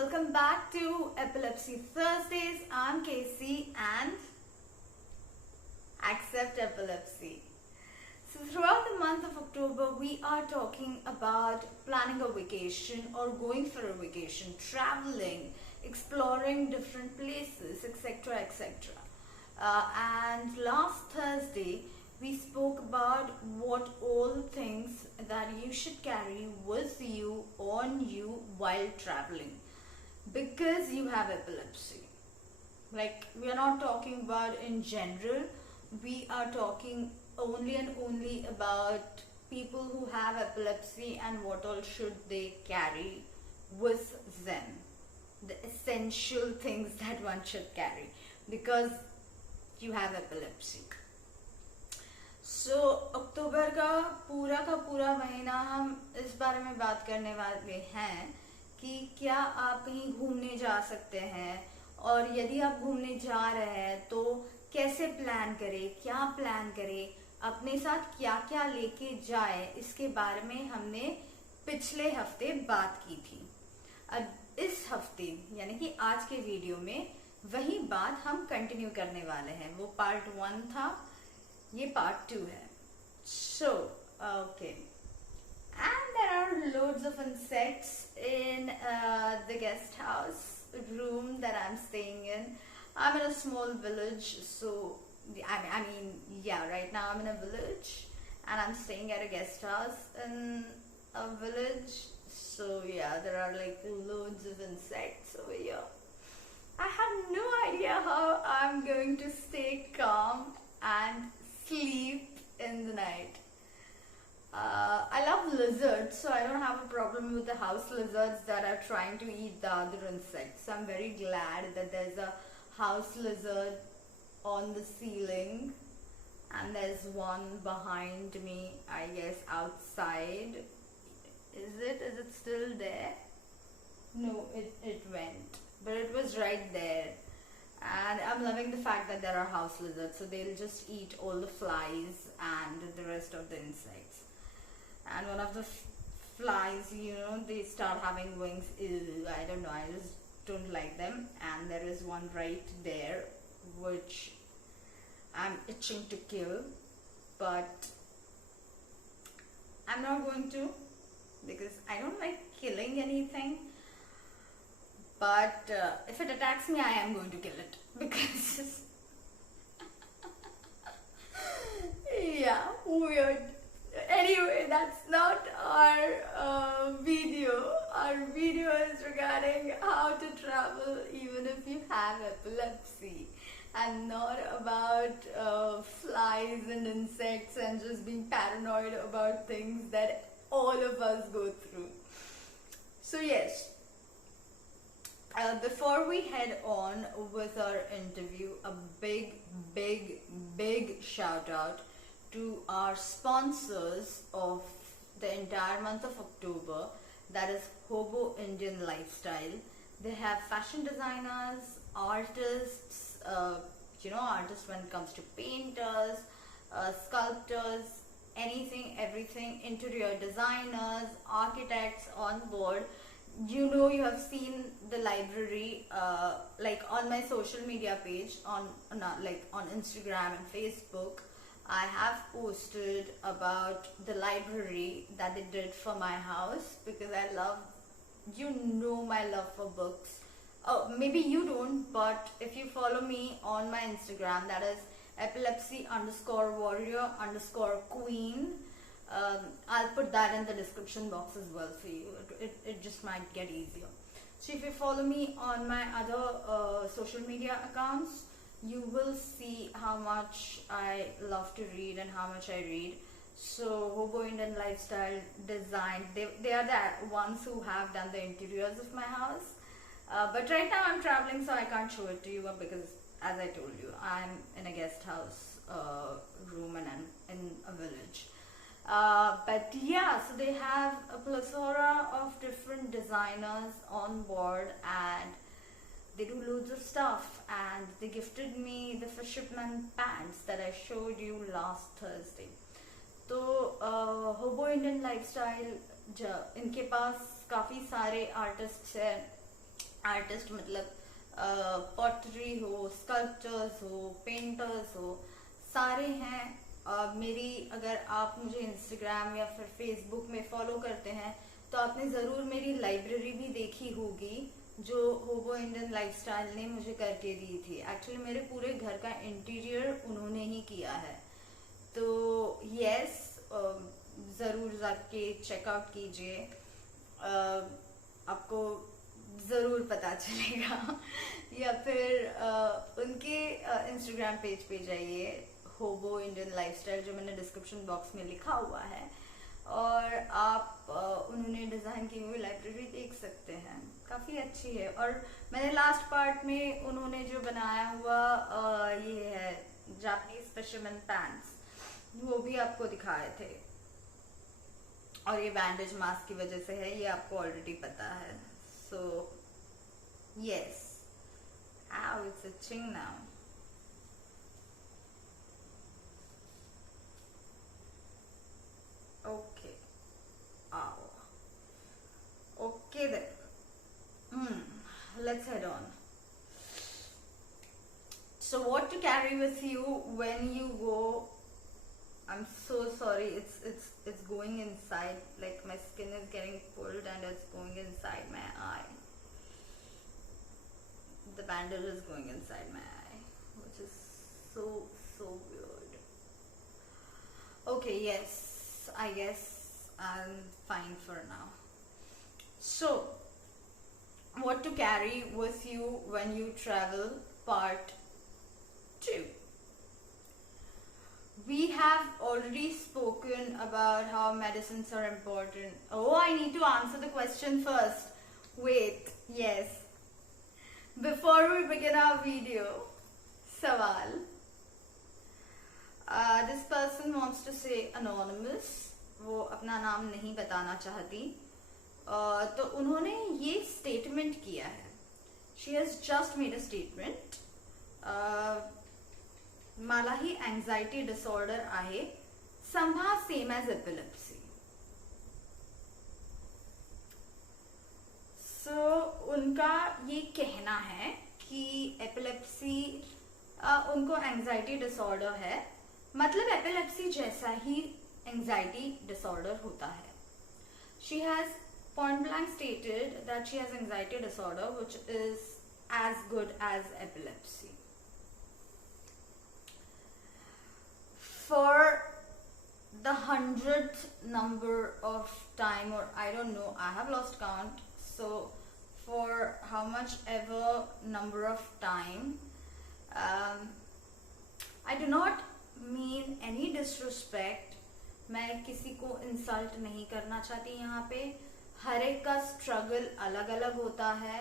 welcome back to Epilepsy Thursdays. I'm Casey and Accept Epilepsy. So throughout the month of October, we are talking about planning a vacation or going for a vacation, traveling, exploring different places, etc. etc. And last Thursday, we spoke about what all things that you should carry with you, on you, while traveling because you have epilepsy. Like, we are not talking about in general, we are talking only and only about people who have epilepsy and what all should they carry with them, the essential things that one should carry because you have epilepsy. सो अक्टूबर का पूरा महीना हम इस बारे में बात करने वाले हैं कि क्या आप कहीं घूमने जा सकते हैं, और यदि आप घूमने जा रहे हैं तो कैसे प्लान करें, क्या प्लान करें, अपने साथ क्या क्या लेके जाए, इसके बारे में हमने पिछले हफ्ते बात की थी। अब इस हफ्ते यानी कि आज के वीडियो में वही बात हम कंटिन्यू करने वाले हैं। वो पार्ट 1 था, ये पार्ट 2 है। So, okay. And there are loads of insects in the guest house room that I'm staying in. I'm in a small village, so I mean, yeah, right now I'm in a village and I'm staying at a guest house in a village. So yeah, there are like loads of insects over here. I have no idea how I'm going to stay calm and sleep in the night. I love lizards, so I don't have a problem with the house lizards that are trying to eat the other insects. So I'm very glad that there's a house lizard on the ceiling and there's one behind me, I guess outside. Is it still there? No, it went, but it was right there. And I'm loving the fact that there are house lizards, so they'll just eat all the flies and the rest of the insects. And one of the flies, they start having wings. Ew, I don't know, I just don't like them. And there is one right there which I'm itching to kill, but I'm not going to because I don't like killing anything. But if it attacks me, I am going to kill it because yeah, weird. Anyway, that's not our video. Our video is regarding how to travel even if you have epilepsy, and not about flies and insects and just being paranoid about things that all of us go through. So yes. Before we head on with our interview, a big shout out to our sponsors of the entire month of October, that is Hobo Indian Lifestyle. They have fashion designers, artists, artists when it comes to painters, sculptors, anything, everything, interior designers, architects on board. You have seen the library like on my social media page on Instagram and Facebook. I have posted about the library that they did for my house because I love, my love for books. Oh, maybe you don't, but if you follow me on my Instagram, that is epilepsy_warrior_queen. I'll put that in the description box as well for you. It just might get easier. So if you follow me on my other social media accounts, you will see how much I love to read and how much I read. So Hobo Indian Lifestyle Design, they are the ones who have done the interiors of my house. But right now I'm traveling, so I can't show it to you because, as I told you, I'm in a guest house room and I'm in a village. But yeah, so they have a plethora of different designers on board and they do loads of stuff, and they gifted me the fisherman pants that I showed you last Thursday. तो होबो Indian lifestyle इनके पास काफ़ी सारे artists हैं artist मतलब pottery हो, sculptures हो, painters हो, सारे हैं। मेरी अगर आप मुझे इंस्टाग्राम या फिर फेसबुक में फॉलो करते हैं तो आपने ज़रूर मेरी लाइब्रेरी भी देखी होगी जो होबो इंडियन लाइफस्टाइल ने मुझे करके दी थी। एक्चुअली मेरे पूरे घर का इंटीरियर उन्होंने ही किया है। तो यस, ज़रूर जाके चेकआउट कीजिए, आपको ज़रूर पता चलेगा। या फिर उनके इंस्टाग्राम पेज पे जाइए, होबो इंडियन लाइफस्टाइल, जो मैंने डिस्क्रिप्शन बॉक्स में लिखा हुआ है, और आप उन्होंने डिज़ाइन की हुई लाइब्रेरी देख सकते हैं, काफ़ी अच्छी है। और मैंने लास्ट पार्ट में उन्होंने जो बनाया हुआ ये है जापानीज फिशरमैन पैंट्स, वो भी आपको दिखाए थे। और ये बैंडेज मास्क की वजह से है, ये आपको ऑलरेडी पता है। So yes, how it's itching now. Okay. Ow. Okay then. Let's head on. So what to carry with you when you go? I'm so sorry. It's going inside. Like my skin is getting pulled and it's going inside my eye. The bandage is going inside my eye, which is so weird. Okay, yes, I guess I'm fine for now. So, what to carry with you when you travel, part 2. We have already spoken about how medicines are important. Oh, I need to answer the question first. Wait, yes. Before we begin our video, सवाल. This person wants to say anonymous. वो अपना नाम नहीं बताना चाहती. तो उन्होंने ये स्टेटमेंट किया है. She has just made a statement. मला ही एंजाइटी डिसऑर्डर आहे, somehow same as epilepsy. So उनका ये कहना है कि एपिलेप्सी उनको एंजाइटी डिसऑर्डर है, मतलब एपिलेप्सी जैसा ही एंजाइटी डिसऑर्डर होता है. She has point blank stated that she has anxiety disorder which is as good as epilepsy. For the 100th number of time, or I don't know, I have lost count, so for how much ever number of time, I do not mean any disrespect. मैं किसी को insult नहीं करना चाहती यहाँ पे. हर एक का स्ट्रगल अलग अलग होता है.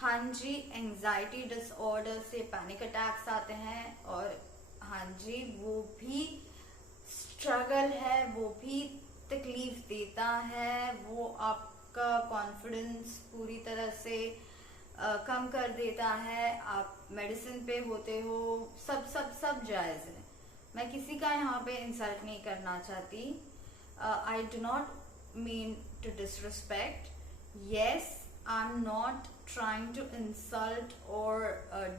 हाँ जी, एंजाइटी डिसऑर्डर से पैनिक अटैक्स आते हैं, और हाँ जी, वो भी स्ट्रगल है, वो भी तकलीफ देता है, वो आपका कॉन्फिडेंस पूरी तरह से कम कर देता है. आप मेडिसिन पे होते हो, सब सब सब जायज़ है. मैं किसी का यहाँ पे इंसल्ट नहीं करना चाहती. I do not mean to disrespect. Yes, I'm not trying to insult or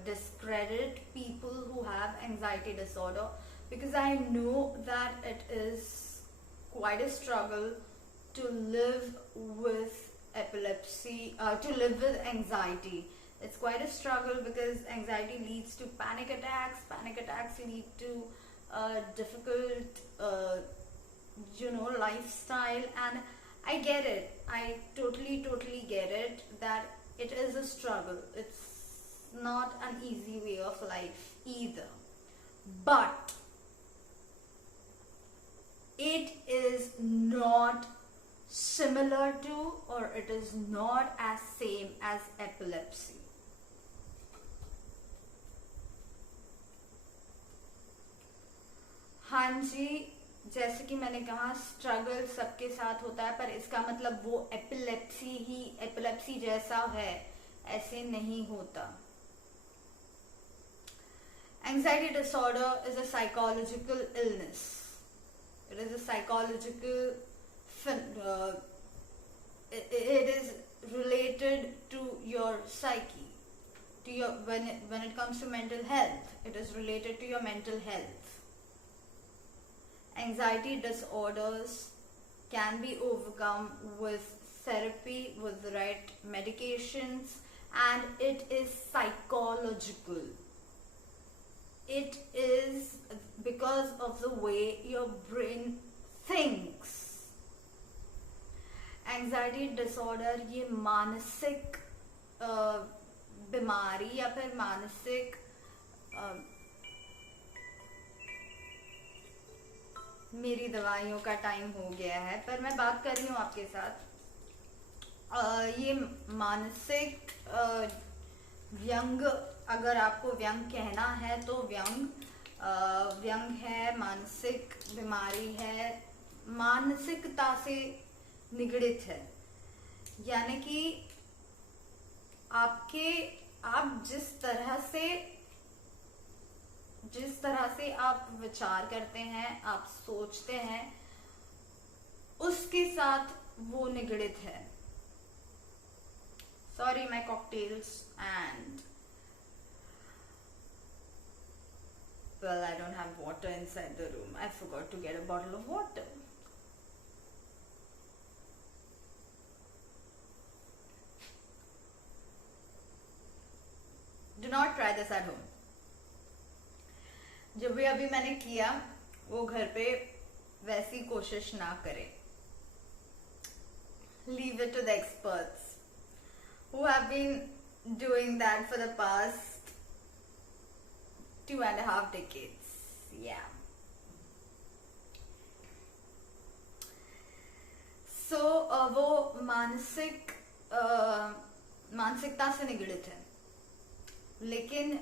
discredit people who have anxiety disorder, because I know that it is quite a struggle to live with epilepsy, to live with anxiety. It's quite a struggle because anxiety leads to panic attacks lead to difficult lifestyle. And I get it, I totally get it that it is a struggle. It's not an easy way of life either, but it is not similar to, or it is not as same as epilepsy. हाँ जी, जैसे कि मैंने कहा, struggle सबके साथ होता है, पर इसका मतलब वो एपिलेप्सी जैसा है, ऐसे नहीं होता. Anxiety disorder is a psychological illness. It is a psychological it is related to your psyche, to your when it comes to mental health, it is related to your mental health. Anxiety disorders can be overcome with therapy, with the right medications, and it is psychological. It is because of the way your brain thinks. Anxiety disorder ये मानसिक बीमारी या फिर मानसिक मेरी दवाइयों का time हो गया है, पर मैं बात कर रही हूँ आपके साथ। ये मानसिक व्यंग, अगर आपको व्यंग कहना है तो व्यंग है, मानसिक बीमारी है, मानसिकता से निगड़ित है। यानी कि आप जिस तरह से आप विचार करते हैं, आप सोचते हैं, उसके साथ वो निगड़ित है। Sorry, my cocktails and well, I don't have water inside the room. I forgot to get a bottle of water. Do not try this at home. जो भी अभी मैंने किया वो घर पे वैसी कोशिश ना करें. Leave it to the experts who have been doing that for the past 2.5 decades. Yeah. So वो मानसिकता से निगड़ित है, लेकिन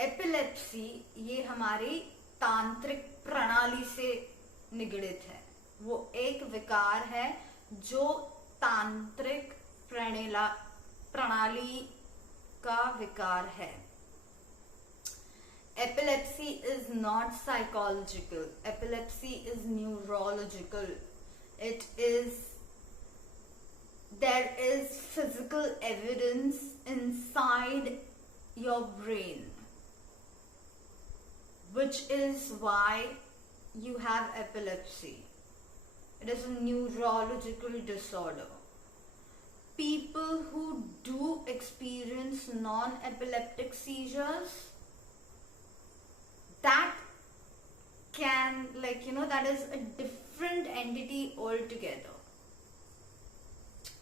एपिलेप्सी ये हमारी तांत्रिक प्रणाली से निगड़ित है. वो एक विकार है जो तांत्रिक प्रणाली का विकार है. Epilepsy is not psychological. Epilepsy is neurological. There is physical evidence inside your brain, which is why you have epilepsy. It is a neurological disorder. People who do experience non-epileptic seizures, that can, that is a different entity altogether.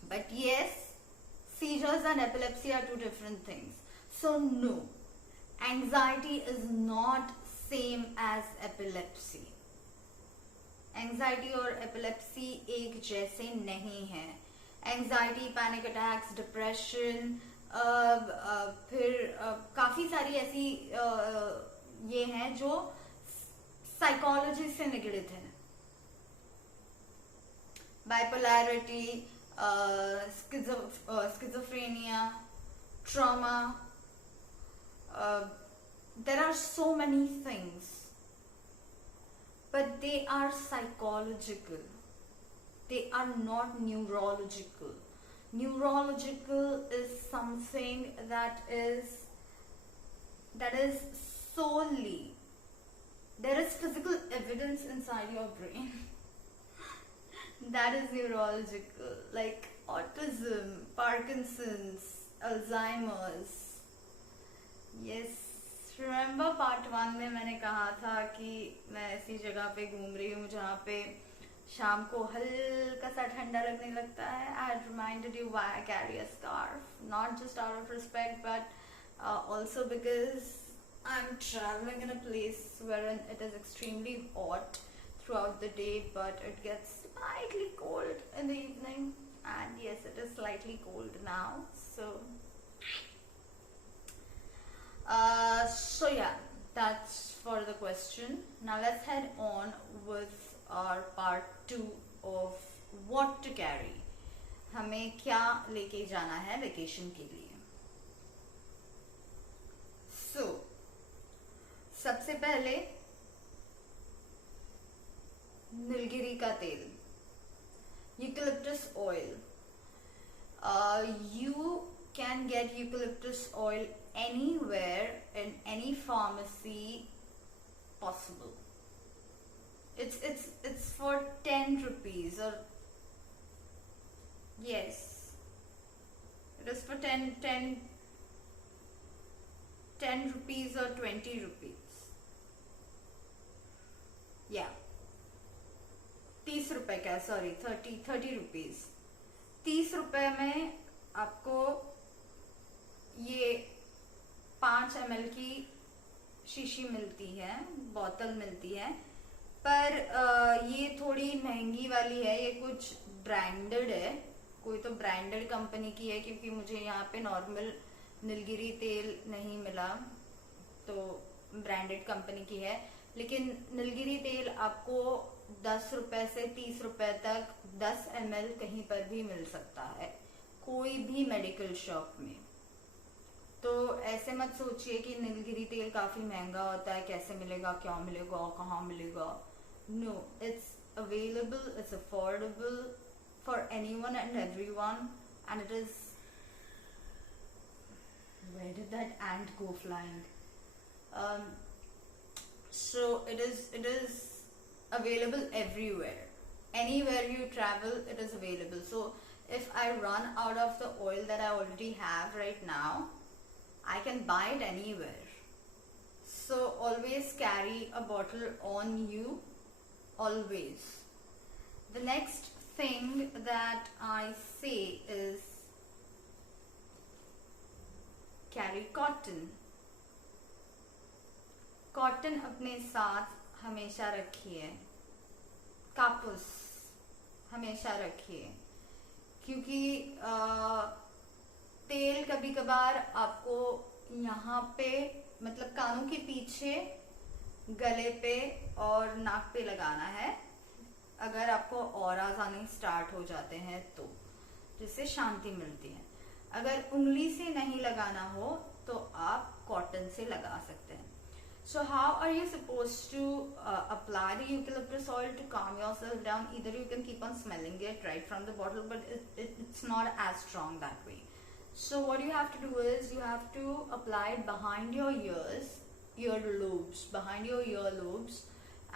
But yes, seizures and epilepsy are two different things. So no, anxiety is not same as epilepsy. Anxiety और epilepsy एक जैसे नहीं है. Anxiety, panic attacks, depression, फिर काफी सारी ऐसी ये हैं जो साइकोलॉजी से निगड़ित है. Bipolarity, schizophrenia, trauma, there are so many things, but they are psychological. They are not neurological. Neurological is something that is solely, there is physical evidence inside your brain that is neurological, like autism, Parkinson's, Alzheimer's. Yes, remember part 1 में मैंने कहा था कि मैं ऐसी जगह पे घूम रही हूँ जहाँ पे शाम को हल्का सा ठंडा लगने लगता है. I had reminded you why I carry a scarf, not just out of respect, but also because I'm traveling in a place wherein it is extremely hot throughout the day, but it gets slightly cold in the evening. And yes, it is slightly cold now. So yeah, that's for the question. Now let's head on with our part 2 of what to carry. हमें क्या लेके जाना है vacation के लिए. So सबसे पहले नीलगिरी का तेल, eucalyptus oil. You can get eucalyptus oil anywhere in any pharmacy possible. It's for 10 rupees, or yes, it is for 10 rupees or 20 rupees. या 30 रुपए का, सॉरी 30 रुपीज। 30 रुपए में आपको ये 5 ml की शीशी मिलती है, बोतल मिलती है, पर ये थोड़ी महंगी वाली है। ये कुछ ब्रांडेड है, कोई तो ब्रांडेड कंपनी की है, क्योंकि मुझे यहाँ पे नॉर्मल नीलगिरी तेल नहीं मिला, तो ब्रांडेड कंपनी की है। लेकिन नीलगिरी तेल आपको 10 रुपए से 30 रुपए तक 10 ml कहीं पर भी मिल सकता है, कोई भी मेडिकल शॉप में। तो ऐसे मत सोचिए कि नीलगिरी तेल काफी महंगा होता है, कैसे मिलेगा, क्या मिलेगा, कहाँ मिलेगा। No, it's available, it's affordable for anyone and everyone, and it is, where did that ant go flying? So it is available everywhere. Anywhere you travel, it is available. So if I run out of the oil that I already have right now, I can buy it anywhere. So always carry a bottle on you, always. The next thing that I say is carry cotton. Cotton अपने साथ हमेशा रखिए, कापूस हमेशा रखिए, क्योंकि तेल कभी कभार आपको यहाँ पे, मतलब कानों के पीछे, गले पे और नाक पे लगाना है, अगर आपको ऑराज आने स्टार्ट हो जाते हैं तो, जिससे शांति मिलती है। अगर उंगली से नहीं लगाना हो तो आप कॉटन से लगा सकते हैं। So how are you supposed to apply the eucalyptus oil to calm yourself down? Either you can keep on smelling it right from the bottle, but it's not as strong that way. So what you have to do is you have to apply it behind your ears, earlobes, behind your earlobes,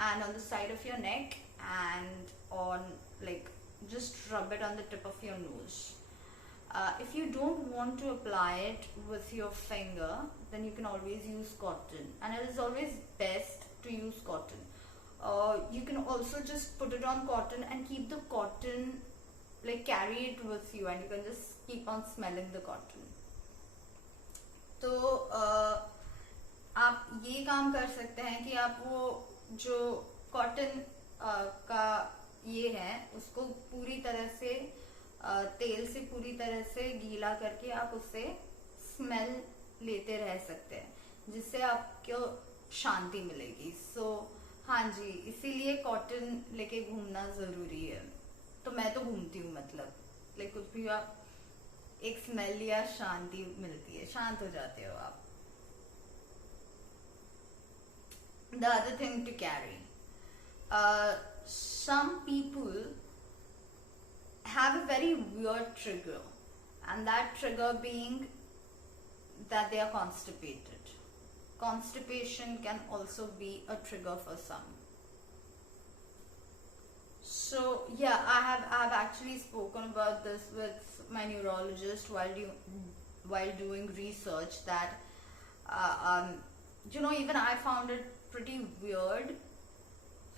and on the side of your neck, and on, like, just rub it on the tip of your nose. If you don't want to apply it with your finger, then you can always use cotton, and it is always best to use cotton. You can also just put it on cotton and keep the cotton, like carry it with you, and you can just keep on smelling the cotton. तो आप ये काम कर सकते हैं कि आप वो जो कॉटन का ये है उसको पूरी तरह से तेल से पूरी तरह से गीला करके आप उससे स्मेल लेते रह सकते हैं, जिससे आपको शांति मिलेगी। हाँ जी, इसीलिए कॉटन लेके घूमना जरूरी है। तो मैं तो घूमती हूँ, मतलब लाइक कुछ भी आप एक स्मेल या शांति मिलती है, शांत हो जाते हो आप। The other thing to carry, some people have a very weird trigger, and that trigger being that they are constipated. Constipation can also be a trigger for some. So yeah, I have actually spoken about this with my neurologist while doing research, that even I found it pretty weird,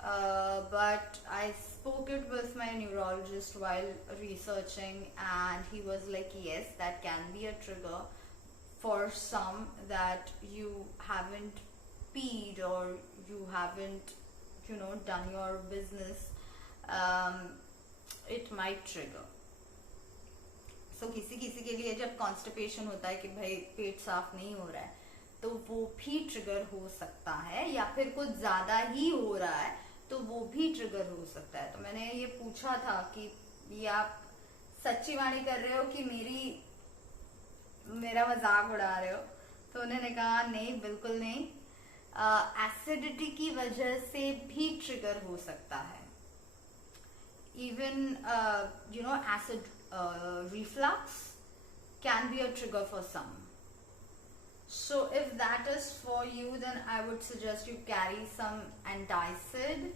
but I spoke it with my neurologist while researching, and he was like, yes, that can be a trigger for some, that you haven't peed or you haven't done your business. It might trigger. So किसी के लिए जब constipation होता है कि भाई पेट साफ नहीं हो रहा है, तो वो भी ट्रिगर हो सकता है, या फिर कुछ ज्यादा ही हो रहा है तो वो भी ट्रिगर हो सकता है। तो मैंने ये पूछा था कि ये आप सच्ची वाणी कर रहे हो कि मेरा मजाक उड़ा रहे हो? तो उन्होंने कहा नहीं, बिल्कुल नहीं, एसिडिटी की वजह से भी ट्रिगर हो सकता है। Even acid reflux can can be a trigger for some. So if that is for you, then I would suggest you carry some antacid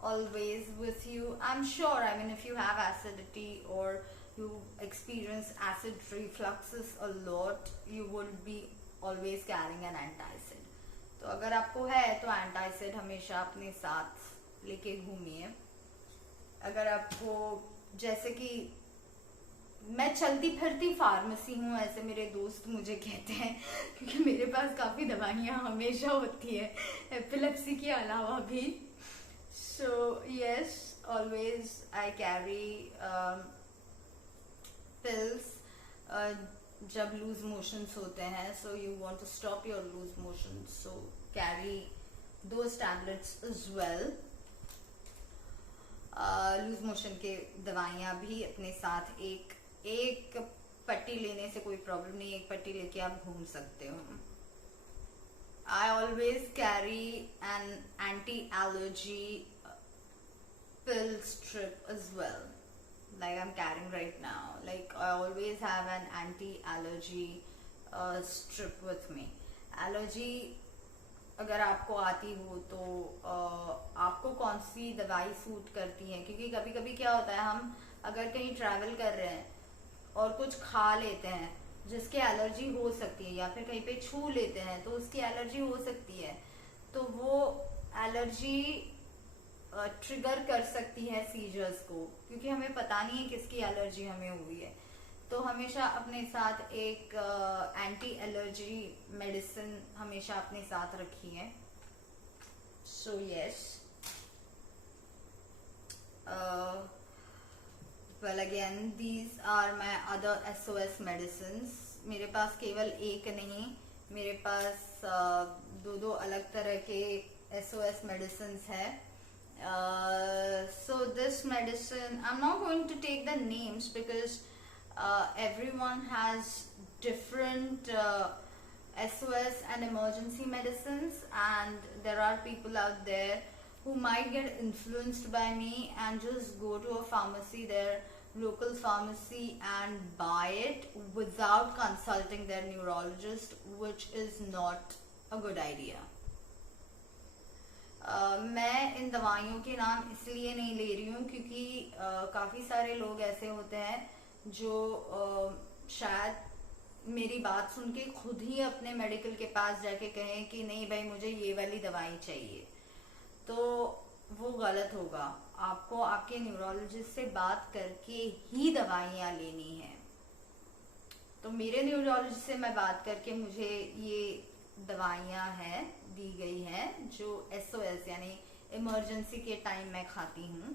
always with you. I'm sure, I mean, if you have acidity or you experience acid refluxes a lot, you would be always carrying an antacid. तो अगर आपको है तो antacid हमेशा अपने साथ लेके घूमिए. अगर आपको, जैसे कि मैं चलती फिरती फार्मेसी हूँ, ऐसे मेरे दोस्त मुझे कहते हैं, क्योंकि मेरे पास काफ़ी दवाइयाँ हमेशा होती है एपिलेप्सी के अलावा भी. So yes, always I carry pills जब लूज मोशंस होते हैं. So you want to stop your loose motions, so carry those tablets as well. Loose motion के दवाइयाँ भी अपने साथ, एक पट्टी लेने से कोई प्रॉब्लम नहीं, एक पट्टी लेके आप घूम सकते हो. I always carry an anti allergy pill strip as well, like I'm carrying right now. Like I always have an anti-allergy strip with me. Allergy अगर आपको आती हो तो आपको कौन सी दवाई सूट करती है, क्योंकि कभी कभी क्या होता है, हम अगर कहीं ट्रैवल कर रहे हैं और कुछ खा लेते हैं जिसकी एलर्जी हो सकती है, या फिर कहीं पे छू लेते हैं तो उसकी एलर्जी हो सकती है, तो वो एलर्जी ट्रिगर कर सकती है सीजर्स को, क्योंकि हमें पता नहीं है किसकी एलर्जी हमें हुई है. तो हमेशा अपने साथ एक एंटी एलर्जी मेडिसिन हमेशा अपने साथ रखिए. So yes, well again these are my other SOS medicines. मेरे पास केवल एक नहीं, मेरे पास दो अलग तरह के एसओएस मेडिसिन्स है. So this medicine, I'm not going to take the names because everyone has different SOS and emergency medicines, and there are people out there who might get influenced by me and just go to a pharmacy, their local pharmacy, and buy it without consulting their neurologist, which is not a good idea. मैं इन दवाइयों के नाम इसलिए नहीं ले रही हूँ क्योंकि काफ़ी सारे लोग ऐसे होते हैं जो शायद मेरी बात सुन के खुद ही अपने मेडिकल के पास जाके कहें कि नहीं भाई मुझे ये वाली दवाई चाहिए, तो वो गलत होगा. आपको आपके न्यूरोलॉजिस्ट से बात करके ही दवाइयाँ लेनी है. तो मेरे न्यूरोलॉजिस्ट से मैं बात करके मुझे ये दवाइयाँ हैं दी गई है जो एसओएस यानी इमरजेंसी के टाइम मैं खाती हूँ,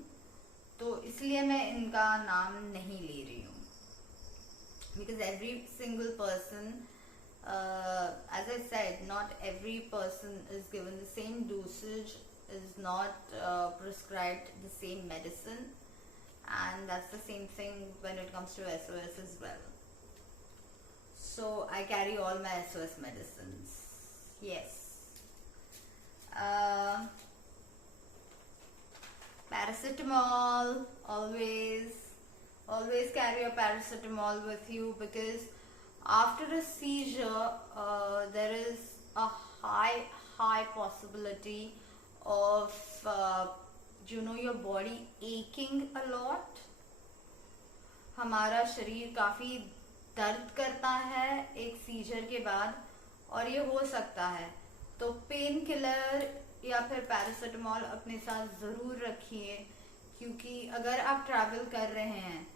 तो इसलिए मैं इनका नाम नहीं ले रही हूँ. Because every single person, as I said, not every person is given the same dosage, is not prescribed the same medicine, and that's the same thing when it comes to SOS as well. So I carry all my SOS medicines. Yes. Paracetamol, always carry a paracetamol with you, because after a seizure there is a high possibility of your body aching a lot. हमारा शरीर काफी दर्द करता है एक scissor के बाद, और ये हो सकता है. तो पेन किलर या फिर पैरासिटामोल अपने साथ ज़रूर रखिए, क्योंकि अगर आप ट्रैवल कर रहे हैं,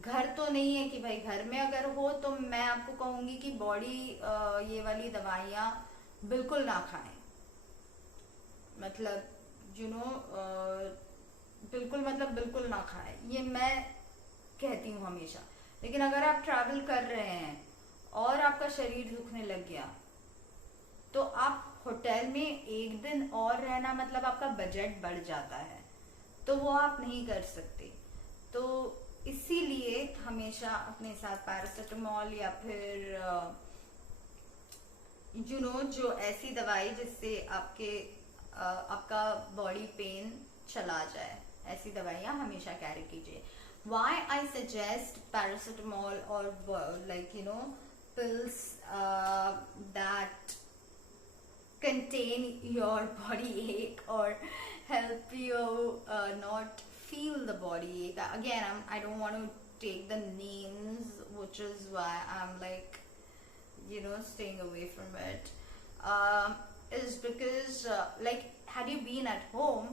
घर तो नहीं है कि भाई घर में अगर हो तो मैं आपको कहूँगी कि बॉडी ये वाली दवाइयाँ बिल्कुल ना खाएं. मतलब बिल्कुल ना खाएं, ये मैं कहती हूँ हमेशा. लेकिन अगर आप ट्रैवल कर रहे हैं और आपका शरीर दुखने लग गया, तो आप होटल में एक दिन और रहना, मतलब आपका बजट बढ़ जाता है, तो वो आप नहीं कर सकते. तो इसीलिए हमेशा अपने साथ पैरासिटामोल या फिर जो ऐसी दवाई जिससे आपका बॉडी पेन चला जाए, ऐसी दवाइयाँ हमेशा कैरी कीजिए. why I suggest paracetamol or like pills that contain your body ache or help you not feel the body ache. Again, I don't want to take the names, which is why I'm like staying away from it. Is because like, had you been at home,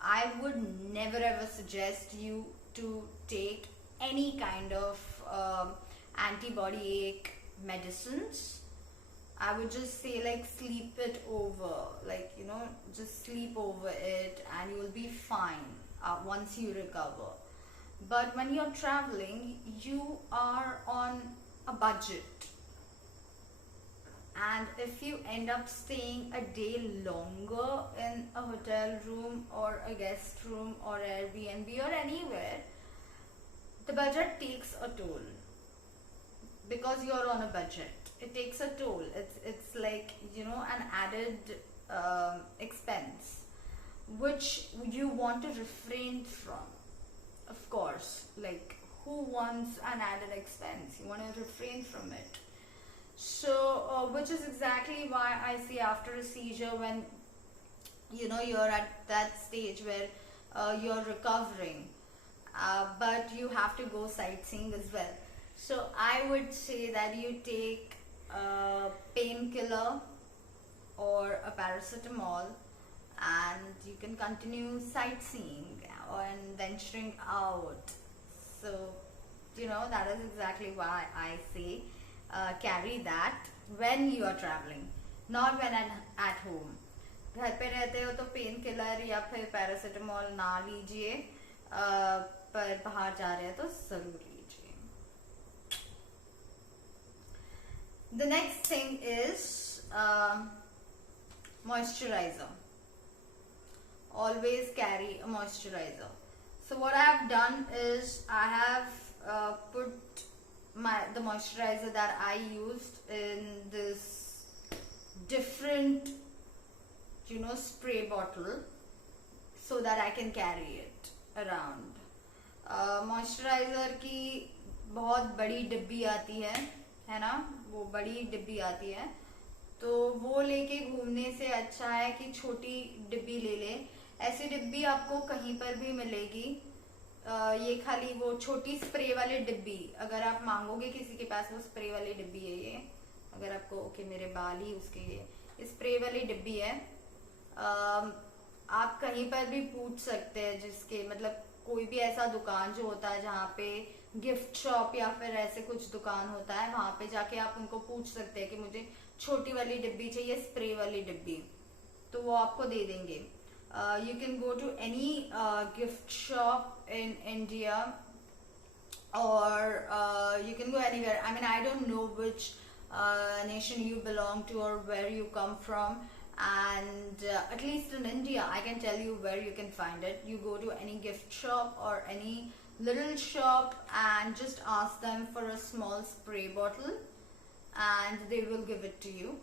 I would never ever suggest you to take any kind of antibody ache medicines. I would just say, like, sleep it over, like just sleep over it and you will be fine once you recover. But when you're traveling, you are on a budget, and if you end up staying a day longer in a hotel room or a guest room or Airbnb or anywhere, the budget takes a toll. Because you're on a budget, it takes a toll. It's like an added expense, which you want to refrain from. Of course, like, who wants an added expense? You want to refrain from it. So which is exactly why I say, after a seizure, when you're at that stage where you're recovering, but you have to go sightseeing as well. So I would say that you take a painkiller or a paracetamol, and you can continue sightseeing and venturing out. So that is exactly why I say carry that when you are traveling, not when at home. घर पे रहते हो तो pain killer या फिर paracetamol ना लीजिए, पर बाहर जा रहे हैं तो जरूर लीजिए. The next thing is moisturizer. Always carry a moisturizer. So what I have done is, I have put the moisturizer that I used in this different spray bottle, so that I can carry it around. Moisturiser की बहुत बड़ी डिब्बी आती है ना, वो बड़ी डिब्बी आती है, तो वो लेके घूमने से अच्छा है कि छोटी डिब्बी ले ले. ऐसी डिब्बी आपको कहीं पर भी मिलेगी. ये खाली वो छोटी स्प्रे वाली डिब्बी, अगर आप मांगोगे किसी के पास, वो स्प्रे वाली डिब्बी है ये. अगर आपको ओके, मेरे बाल ही उसके, ये स्प्रे वाली डिब्बी है. आप कहीं पर भी पूछ सकते हैं, जिसके मतलब कोई भी ऐसा दुकान जो होता है जहाँ पे गिफ्ट शॉप या फिर ऐसे कुछ दुकान होता है, वहां पे जाके आप उनको पूछ सकते हैं कि मुझे छोटी वाली डिब्बी चाहिए, स्प्रे वाली डिब्बी, तो वो आपको दे देंगे. You can go to any gift shop in India, or you can go anywhere. I mean, I don't know which nation you belong to or where you come from, and at least in India, I can tell you where you can find it. You go to any gift shop or any little shop and just ask them for a small spray bottle, and they will give it to you.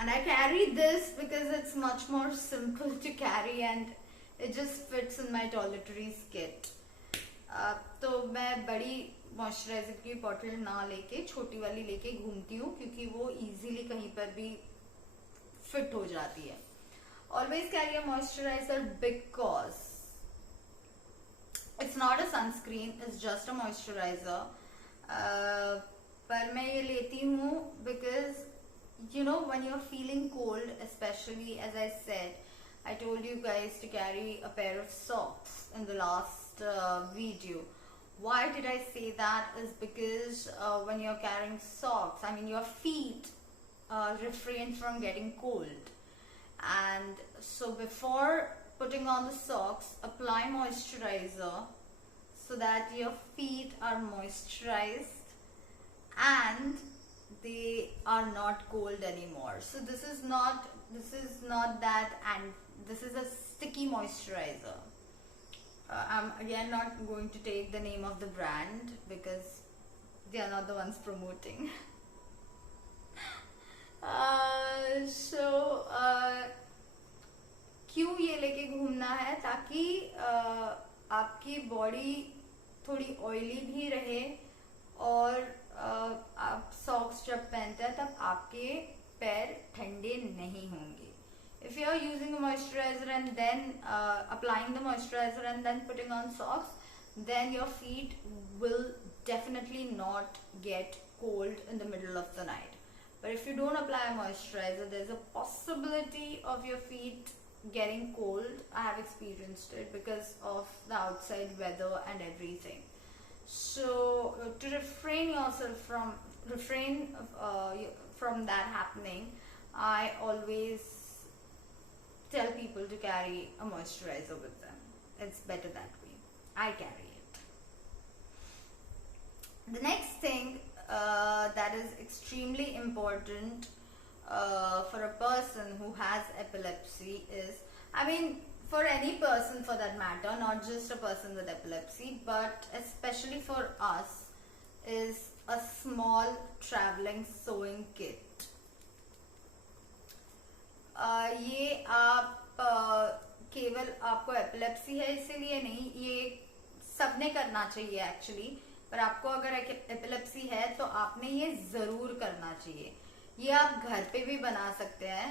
And I carry this because it's much more simple to carry and it just fits in my toiletries kit. तो मैं बड़ी moisturiser की bottle ना लेके छोटी वाली लेके घूमती हूँ, क्योंकि वो इजीली कहीं पर भी फिट हो जाती है. Always carry a moisturizer because it's not a sunscreen, it's just a moisturizer. पर मैं ये लेती हूँ because when you're feeling cold, especially, as I said, I told you guys to carry a pair of socks in the last video. Why did I say that? Is because when you're carrying socks, I mean, your feet refrain from getting cold, and so before putting on the socks, apply moisturizer so that your feet are moisturized and they are not cold anymore. So this is not that, and this is a sticky moisturizer. I'm again not going to take the name of the brand because they are not the ones promoting. क्यों ये लेके घूमना है? ताकि आपकी body थोड़ी oily भी रहे, और आप सॉक्स जब पहनते हैं तब आपके पैर ठंडे नहीं होंगे. If you are using a moisturizer and then applying the moisturizer and then putting on socks, then your feet will definitely not get cold in the middle of the night. But if you don't apply a moisturizer, there's a possibility of your feet getting cold. I have experienced it because of the outside weather and everything. So to refrain from that happening, I always tell people to carry a moisturizer with them. It's better that way. I carry it. The next thing that is extremely important for a person who has epilepsy is, I mean, for any person for that matter, not just a person with epilepsy, but especially for us, is a small traveling sewing kit. ये आप केवल आपको epilepsy है इसीलिए नहीं, ये सबने करना चाहिए एक्चुअली, पर आपको अगर एपिलेप्सी है तो आपने ये जरूर करना चाहिए. ये आप घर पे भी बना सकते हैं,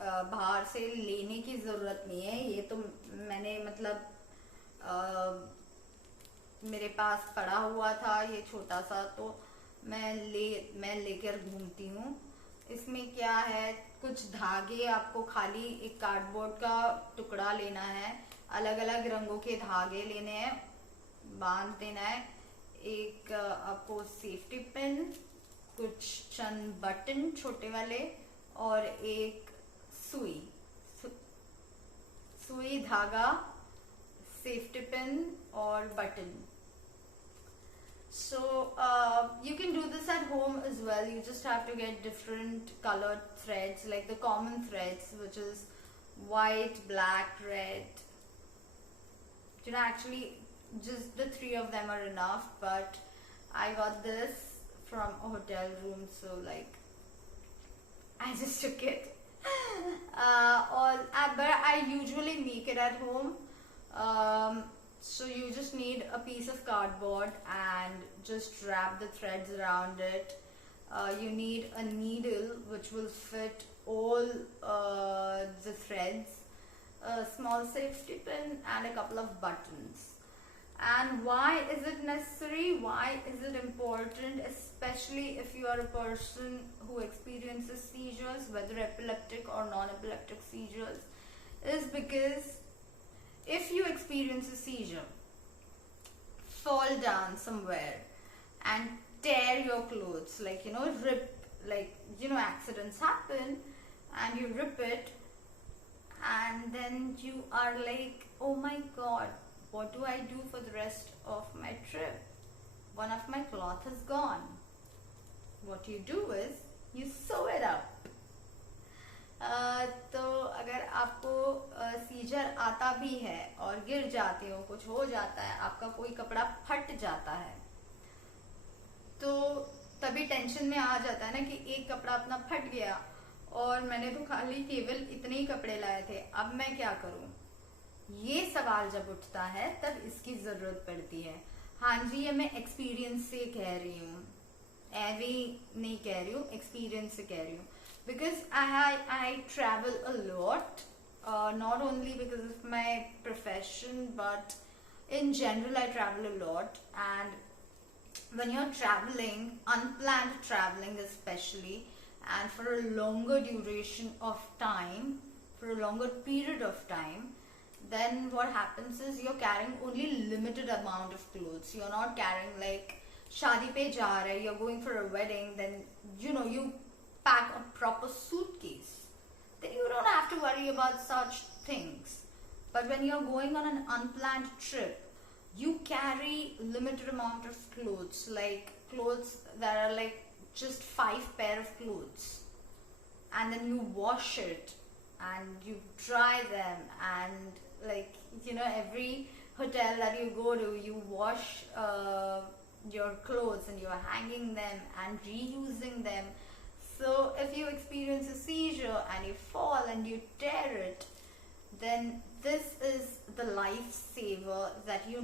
बाहर से लेने की जरूरत नहीं है. ये तो मैंने मतलब मेरे पास पड़ा हुआ था ये छोटा सा, तो मैं लेकर घूमती हूँ. इसमें क्या है, कुछ धागे, आपको खाली एक कार्डबोर्ड का टुकड़ा लेना है, अलग अलग रंगों के धागे लेने हैं, बांध देना है, एक आपको सेफ्टी पिन, कुछ चंद बटन छोटे वाले, और एक सुई धागा, सेफ्टी पिन और button. So you can do this at home as well. You just have to get different colored threads, like the common threads, which is white, black, red. You know, actually just the 3 of them are enough, but I got this from a hotel room, so like I just took it. But I usually make it at home. So you just need a piece of cardboard and just wrap the threads around it. You need a needle which will fit all the threads, a small safety pin and a couple of buttons. And why is it necessary? Why is it important? Especially if you are a person who experiences seizures, whether epileptic or non-epileptic seizures, is because if you experience a seizure, fall down somewhere and tear your clothes, like, you know, rip, like, you know, accidents happen and you rip it, and then you are like, oh my god, what do I do for the rest of my trip? One of my cloth is gone. What you do is you sew it up. तो अगर आपको scissor आता भी है और गिर जाते हो, कुछ हो जाता है, आपका कोई कपड़ा फट जाता है, तो तभी टेंशन में आ जाता है ना कि एक कपड़ा अपना फट गया और मैंने तो खाली केवल इतने ही कपड़े लाए थे, अब मैं क्या करूं. ये सवाल जब उठता है तब इसकी जरूरत पड़ती है. हाँ जी, ये मैं एक्सपीरियंस से कह रही हूँ, ऐवी नहीं कह रही हूँ, एक्सपीरियंस से कह रही हूँ. Because I travel a lot, not only because of my profession, but in general I travel a lot. And when you're traveling, unplanned traveling especially, and for a longer duration of time, for a longer period of time, then what happens is you're carrying only limited amount of clothes. You're not carrying like शादी पे जा रहे, you're going for a wedding, then you know you pack a proper suitcase, then you don't have to worry about such things. But when you're going on an unplanned trip, you carry limited amount of clothes, like clothes that are like just 5 pair of clothes, and then you wash it and you dry them, and like, you know, every hotel that you go to, you wash your clothes and you're hanging them and reusing them. So if you experience a seizure and you fall and you tear it, then this is the lifesaver that you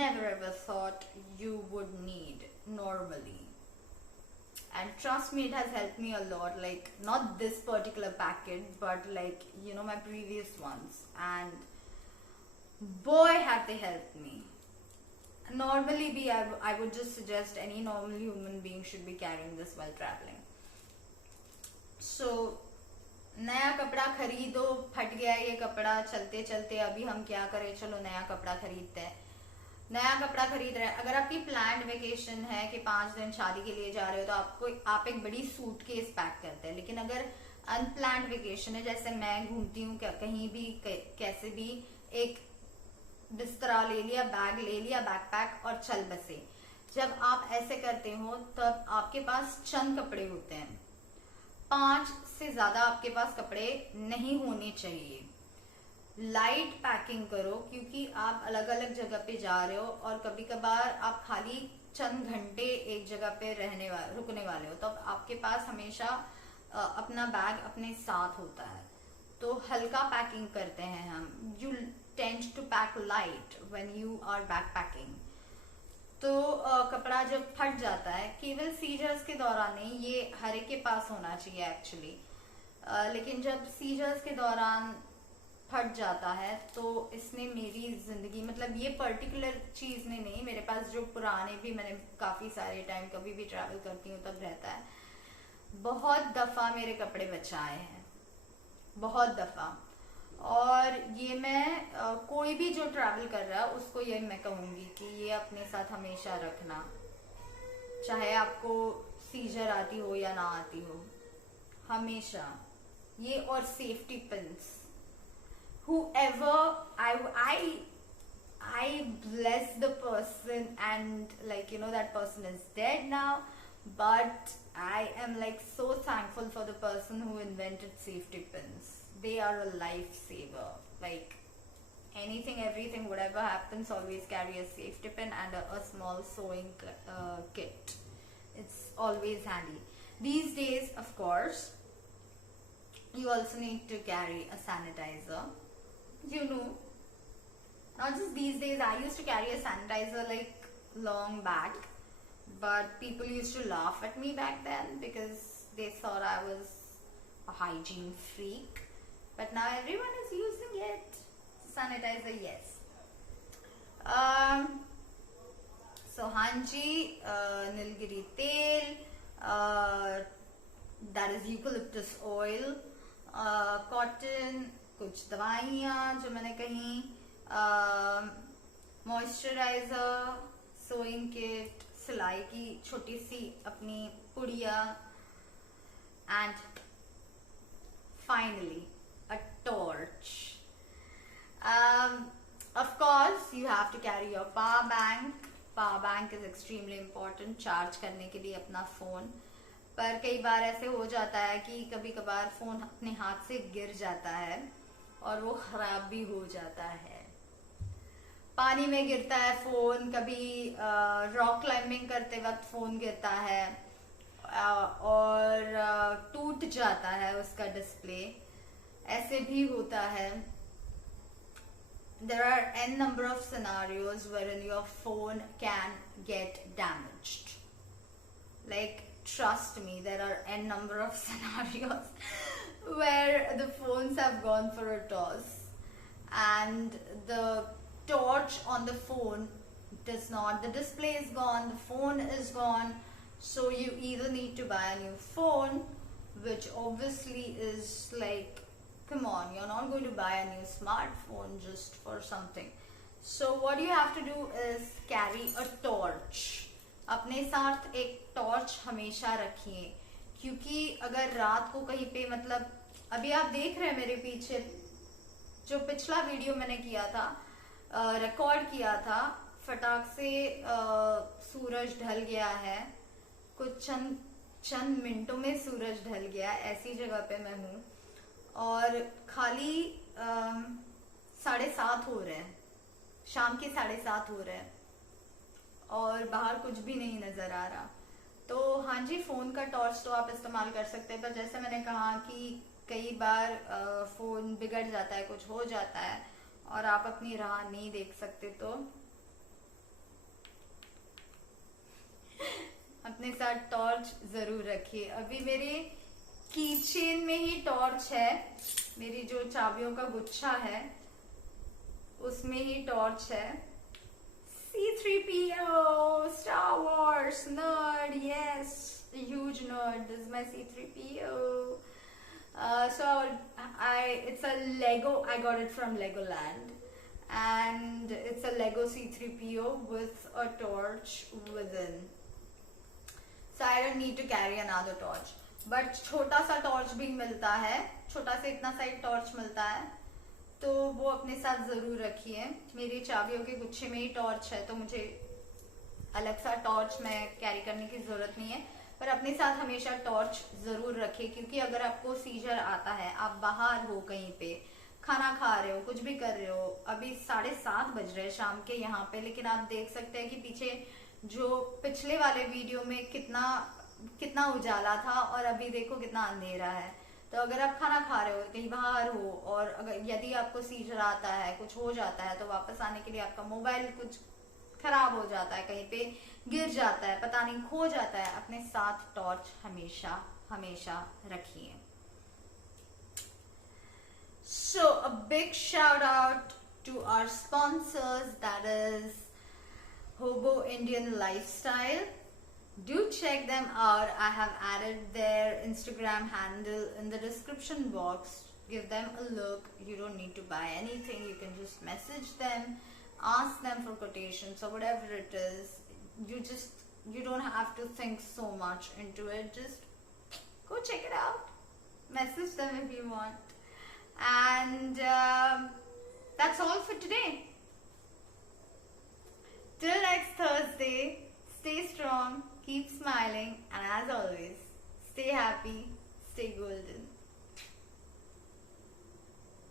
never ever thought you would need normally. And trust me, it has helped me a lot. Like, not this particular packet, but like, you know, my previous ones. And boy, have they helped me. Normally I would just suggest any normal human being should be carrying this while traveling. So नया कपड़ा खरीदो, फट गया ये कपड़ा, चलते चलते अभी हम क्या करें, चलो नया कपड़ा खरीदते हैं। नया कपड़ा खरीद रहे हैं। अगर आपकी प्लान्ड वेकेशन है कि 5 दिन शादी के लिए जा रहे हो तो आप एक बड़ी सूटकेस पैक करते हैं। लेकिन अगर अनप्लान्ड वेकेशन है, जैसे मैं घूमती हूँ कहीं भी कैसे भी, एक बिस्तरा ले लिया, बैग ले लिया, बैकपैक और चल बसे। जब आप ऐसे करते हो तब आपके पास चंद कपड़े होते हैं, 5 से ज्यादा आपके पास कपड़े नहीं होने चाहिए। लाइट पैकिंग करो, क्योंकि आप अलग अलग जगह पे जा रहे हो और कभी कभार आप खाली चंद घंटे एक जगह पे रुकने वाले हो, तो आपके पास हमेशा अपना बैग अपने साथ होता है। तो हल्का पैकिंग करते हैं हम। You tend to pack light when you are backpacking. तो कपड़ा जब फट जाता है, केवल सीजर्स के दौरान नहीं, ये हर एक के पास होना चाहिए एक्चुअली, लेकिन जब सीजर्स के दौरान फट जाता है तो इसने मेरी जिंदगी, मतलब ये पर्टिकुलर चीज ने नहीं, मेरे पास जो पुराने भी, मैंने काफी सारे टाइम कभी भी ट्रैवल करती हूँ तब रहता है, बहुत दफा मेरे कपड़े बचाए हैं, बहुत दफा। और ये मैं कोई भी जो ट्रैवल कर रहा है उसको ये मैं कहूंगी कि ये अपने साथ हमेशा रखना, चाहे आपको सीजर आती हो या ना आती हो, हमेशा ये। और safety pins, whoever I bless the person, and like, you know, that person is dead now, but I am like so thankful for the person who invented safety pins. They are a lifesaver. Like, anything, everything, whatever happens, always carry a safety pin and a small sewing kit. It's always handy. These days, of course, you also need to carry a sanitizer. You know, not just these days, I used to carry a sanitizer like long back, but people used to laugh at me back then because they thought I was a hygiene freak. But now everyone is using it. Sanitizer, yes. So Hanji, Nilgiri tel, that is eucalyptus oil, cotton, कुछ दवाइयाँ जो मैंने कही, moisturiser, sowing kit, सिलाई की छोटी सी अपनी पुड़िया, and finally a torch. Of course, you have to carry your power bank. Power bank is extremely important. Charge करने के लिए अपना फोन। पर कई बार ऐसे हो जाता है कि कभी कभार फोन अपने हाथ से गिर जाता है और वो खराब भी हो जाता है। पानी में गिरता है फोन, कभी रॉक क्लाइंबिंग करते वक्त फोन गिरता है और टूट जाता है उसका डिस्प्ले, ऐसे भी होता है। There are n number of scenarios wherein your phone can get damaged. Like, trust me, there are n number of scenarios where the phones have gone for a toss and the torch on the phone does not, the display is gone, the phone is gone, so you either need to buy a new phone, which obviously is like, come on, you're not going to buy a new smartphone just for something. So what you have to do is carry a torch. अपने साथ एक torch हमेशा रखिए, क्योंकि अगर रात को कहीं पे, मतलब अभी आप देख रहे हैं मेरे पीछे जो पिछला वीडियो मैंने किया था, रिकॉर्ड किया था, फटाक से सूरज ढल गया है, कुछ चंद मिनटों में सूरज ढल गया, ऐसी जगह पे मैं हूँ और खाली 7:30 हो रहे हैं, शाम के 7:30 हो रहे हैं और बाहर कुछ भी नहीं नजर आ रहा। तो हाँ जी, फोन का टॉर्च तो आप इस्तेमाल कर सकते हैं, पर जैसे मैंने कहा कि कई बार फोन बिगड़ जाता है, कुछ हो जाता है, और आप अपनी राह नहीं देख सकते तो अपने साथ टॉर्च जरूर रखिए। अभी मेरे कीचेन में ही टॉर्च है, मेरी जो चाबियों का गुच्छा है उसमें ही टॉर्च है। C3PO, Star Wars nerd, yes, a huge nerd. This is my C3PO. So it's a Lego. I got it from Legoland, and it's a Lego C3PO with a torch within. So I don't need to carry another torch. But छोटा सा torch भी मिलता है, छोटा सा इतना सा एक टॉर्च मिलता है, तो वो अपने साथ जरूर रखिए। मेरी चाबियों के गुच्छे में ही टॉर्च है, तो मुझे अलग सा टॉर्च में कैरी करने की जरूरत नहीं है, पर अपने साथ हमेशा टॉर्च जरूर रखिए। क्योंकि अगर आपको सीजर आता है, आप बाहर हो, कहीं पे खाना खा रहे हो, कुछ भी कर रहे हो, अभी 7:30 बज रहे हैं शाम के यहाँ पे, लेकिन आप देख सकते हैं कि पीछे जो पिछले वाले वीडियो में कितना उजाला था और अभी देखो कितना अंधेरा है। तो अगर आप खाना खा रहे हो, कहीं बाहर हो, और अगर यदि आपको सीजर आता है, कुछ हो जाता है, तो वापस आने के लिए आपका मोबाइल कुछ खराब हो जाता है, कहीं पे गिर जाता है, पता नहीं खो जाता है, अपने साथ टॉर्च हमेशा हमेशा रखिए। So a big shout out to our sponsors, that is Hobo Indian Lifestyle. Do check them out. I have added their Instagram handle in the description box. Give them a look. You don't need to buy anything. You can just message them, ask them for quotations or whatever it is. You don't have to think so much into it. Just go check it out. Message them if you want. And that's all for today. Till next Thursday, stay strong, keep smiling, and as always, stay happy, stay golden.